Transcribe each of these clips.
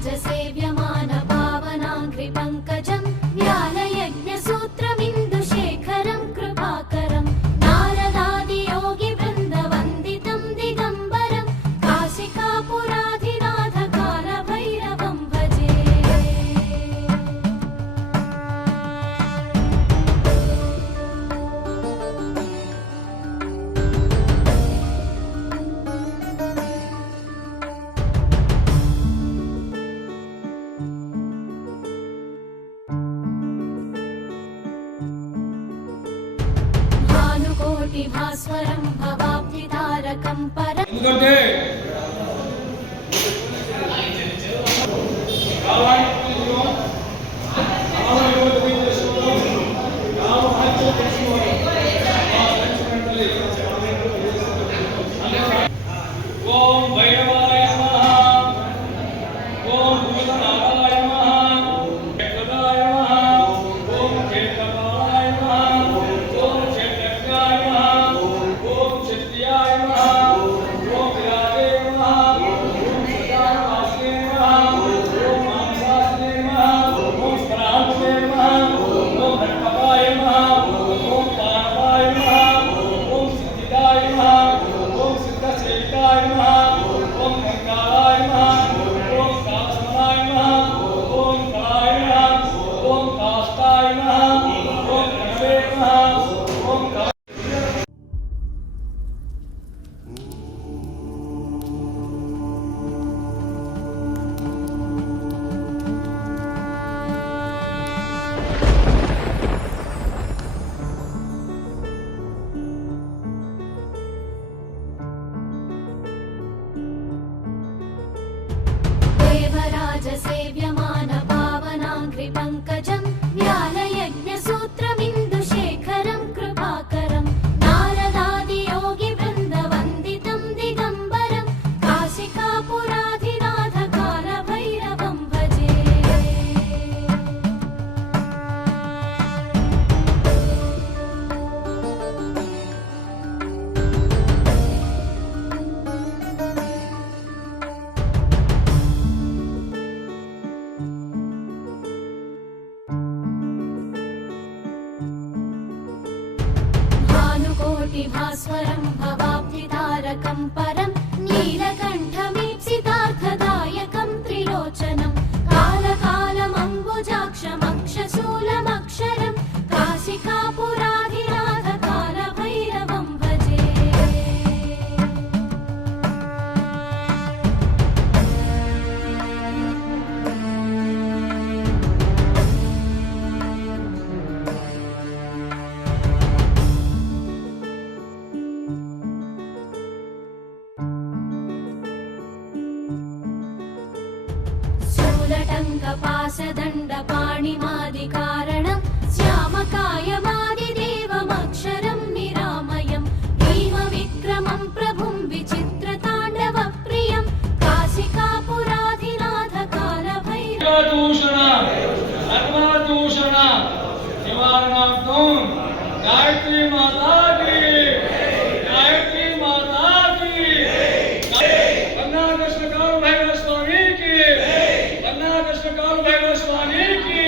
सेव्यमान पावनाङ्घ्रि पङ्कजं ज्ञानयज्ञसूत्रमिन्दुशेखरं कृपाकरं नारदादियोगि वृन्दवन्दितं दिगम्बरं काशिकापुराधिनाथ कालभैरवं भजे। भास्वरं भवाब्धितारकं परं सेव्यमान पावनाङ्घ्रि पङ्कजं ज्ञानयज्ञसूत्रमिन्दुशेखरं कृपाकरं नारदादियोगि वृन्दवन्दितं दिगम्बरं काशिकापुराधिनाथ कालभैरवं भजे। भास्वरं भवाब्धितारकं परं नीलकण्ठमीप्सितार्थदायकं त्रिलोचनं कालकालमम्बुजाक्षमक्षशूलमक्षरं काशिकापुराधिनाथ कालभैरवं भजे। शूलटङ्कपाशदण्डपाणिमादिकारणं श्यामकायमादिदेवमक्षरं निरामयं भीमविक्रमं प्रभुं विचित्रताण्डवप्रियं काशिकापुराधिनाथ कालभैरवं गायत्री माता की गायत्री माता की पन्ना कृष्णकाल भैरव स्वामी की पन्ना कृष्णकाल भैरव स्वामी की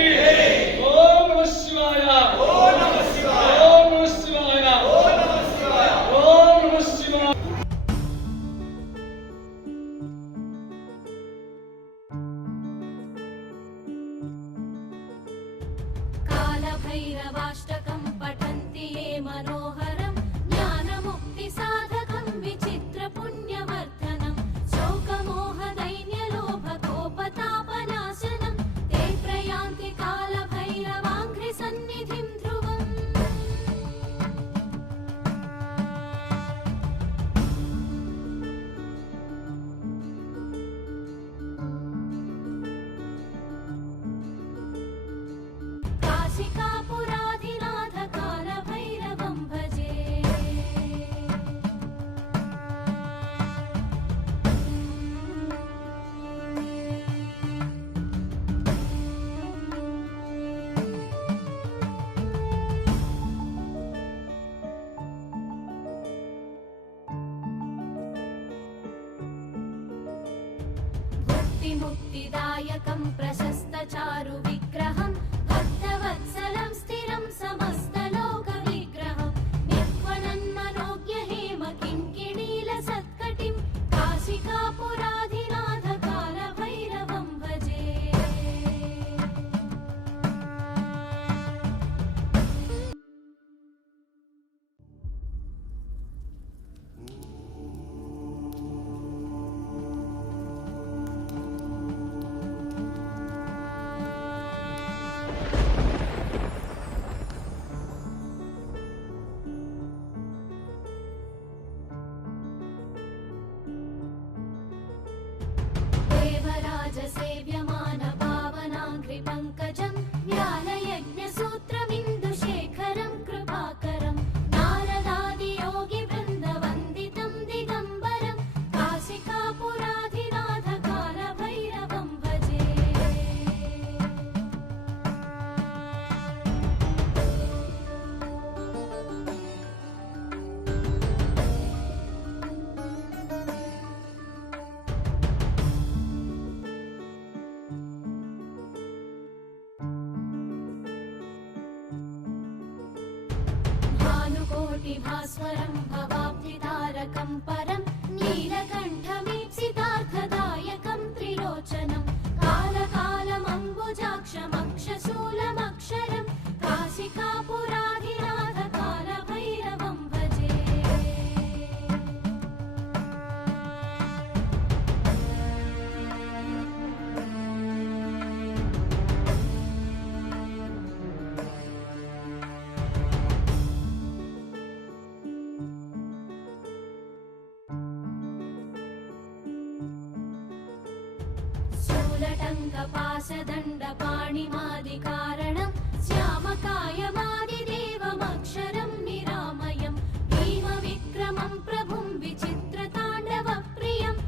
ओम नमः शिवाय ओम नमः शिवाय ओम नमः शिवाय ओम नमः शिवाय ओम नमः शिवाय। कालभैरवाष्टकं पठन्ति ये मनोहरं मुक्तिदायकं प्रशस्तचारु विग्रहं भक्तवत्सलं स्थिरं समस्तलोकविग्रहं निर्वनन्मनोज्ञहेम किङ्किणीलसत्कटिं काशिकापुराधिनाथ कालभैरवं भजे। सेव्यमान पावनाङ्घ्रिपङ्कजं ज्ञानयज्ञसूत्रमिन्दुशेखरं कृपाकरं नारदादियोगिवृन्दवन्दितं दिगम्बरं काशिकापुराधिनाथ कालभैरवं भजे। भास्वरं भवाब्धितारकं परं नीलकण्ठमीप्सितार्थदायकं त्रिलोचनं कालकालमम्बुजाक्षमक्षशूलमक्षरं काशिकापुराधिनाथ कालभैरवं भजे। शूलटङ्कपाशदण्डपाणिमादिकारणं श्यामकाय